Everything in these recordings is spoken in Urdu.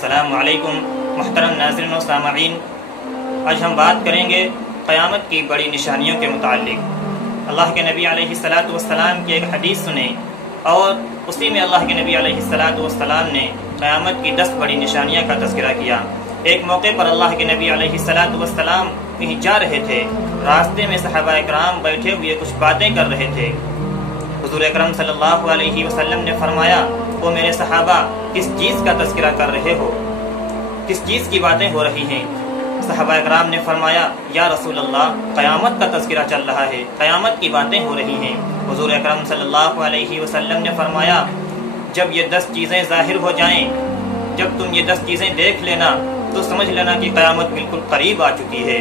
السلام علیکم محترم ناظرین و سامعین، آج ہم بات کریں گے قیامت کی بڑی نشانیوں کے متعلق۔ اللہ کے نبی علیہ السلام کی ایک حدیث سنیں اور اسی میں اللہ کے نبی علیہ السلام نے قیامت کی 10 بڑی نشانیاں کا تذکرہ کیا۔ ایک موقع پر اللہ کے نبی علیہ السلام کہیں جا رہے تھے، راستے میں صحابہ اکرام بیٹھے ہوئے کچھ باتیں کر رہے تھے۔ حضور اکرم صلی اللہ علیہ وسلم نے فرمایا، وہ میرے صحابہ کس چیز کا تذکرہ کر رہے ہو، کس چیز کی باتیں ہو رہی ہیں؟ صحابہ اکرام نے فرمایا، یا رسول اللہ، قیامت کا تذکرہ چل رہا ہے، قیامت کی باتیں ہو رہی ہیں۔ حضور اکرم صلی اللہ علیہ وسلم نے فرمایا، جب یہ 10 چیزیں ظاہر ہو جائیں، جب تم یہ 10 چیزیں دیکھ لینا تو سمجھ لینا کہ قیامت بالکل قریب آ چکی ہے۔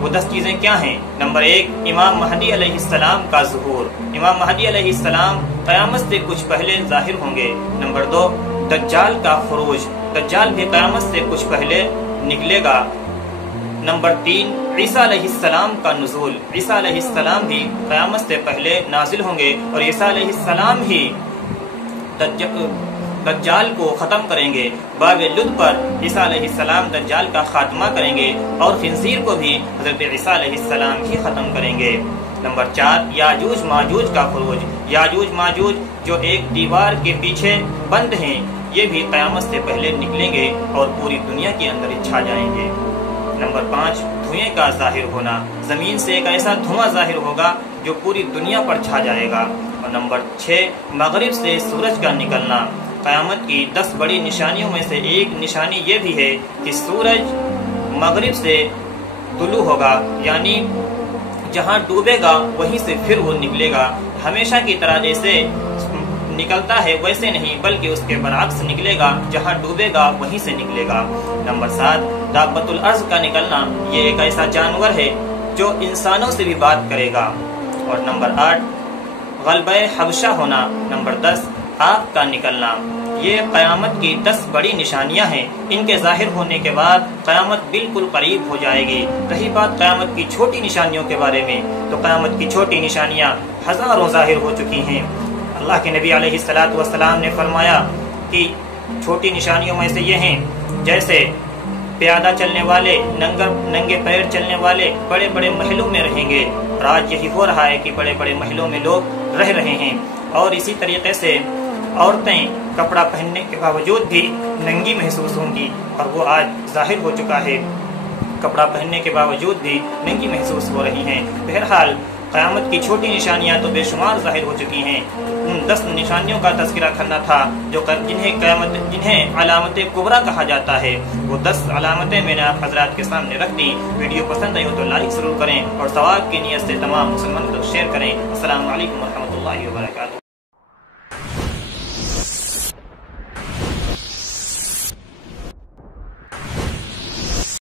وہ 10 چیزیں کیا ہیں؟ نمبر 1، امام مہدی علیہ السلام کا ظہور۔ امام مہدی علیہ السلام قیامت سے کچھ پہلے ظاہر ہوں گے۔ نمبر 2، دجال کا خروج، دجال بھی قیامت سے کچھ پہلے نکلے گا۔ نمبر 3، عیسیٰ علیہ السلام کا نزول، عیسیٰ علیہ السلام بھی قیامت سے پہلے نازل ہوں گے اور عیسیٰ علیہ السلام ہی دجال کو ختم کریں گے۔ باب لد پر عیسیٰ علیہ السلام دجال کا خاتمہ کریں گے اور خنزیر کو بھی حضرت عیسیٰ علیہ السلام ہی ختم کریں گے۔ نمبر 4، یاجوج ماجوج کا خروج، یاجوج ماجوج جو ایک دیوار کے پیچھے بند ہیں، یہ بھی قیامت سے پہلے نکلیں گے اور پوری دنیا کے اندر چھا جائیں گے۔ نمبر 5، دھوئیں کا ظاہر ہونا، زمین سے ایک ایسا دھواں ظاہر ہوگا جو پوری دنیا پر چھا جائے گا۔ اور نمبر 6، مغرب سے سورج کا نکلنا۔ قیامت کی 10 بڑی نشانیوں میں سے ایک نشانی یہ بھی ہے کہ سورج مغرب سے طلوع ہوگا، یعنی جہاں ڈوبے گا وہیں سے پھر وہ نکلے گا۔ ہمیشہ کی طرح جیسے نکلتا ہے ویسے نہیں، بلکہ اس کے برعکس نکلے گا، جہاں ڈوبے گا وہیں سے نکلے گا۔ نمبر 7، دابۃ الارض کا نکلنا، یہ ایک ایسا جانور ہے جو انسانوں سے بھی بات کرے گا۔ اور نمبر 8، غلبہ حبشہ ہونا۔ نمبر 10، آگ کا نکلنا۔ یہ قیامت کی 10 بڑی نشانیاں ہیں۔ ان کے ظاہر ہونے کے بعد قیامت بالکل قریب ہو جائے گی۔ رہی بات قیامت کی چھوٹی نشانیوں کے بارے میں، تو قیامت کی چھوٹی نشانیاں ہزاروں ظاہر ہو چکی ہیں۔ اللہ کے نبی علیہ السلام نے فرمایا کہ چھوٹی نشانیوں میں سے یہ ہیں، جیسے پیادہ چلنے والے، ننگے پیر چلنے والے بڑے بڑے محلوں میں رہیں گے، اور آج یہی ہو رہا ہے کہ بڑے بڑے محلوں میں لوگ رہ رہے ہیں۔ اور اسی طریقے سے عورتیں کپڑا پہننے کے باوجود بھی ننگی محسوس ہوں گی، اور وہ آج ظاہر ہو چکا ہے، کپڑا پہننے کے باوجود بھی ننگی محسوس ہو رہی ہیں۔ بہرحال قیامت کی چھوٹی نشانیاں تو بے شمار ظاہر ہو چکی ہیں۔ ان 10 نشانیوں کا تذکرہ کرنا تھا جنہیں علامت کبریٰ کہا جاتا ہے۔ وہ 10 علامتیں میں نے آپ حضرات کے سامنے رکھ دی۔ ویڈیو پسند آئی ہو تو لائک ضرور کریں اور ثواب کی نیت سے تمام مسلمان کو شیئر کریں۔ السلام علیکم ورحمۃ اللہ وبرکاتہ۔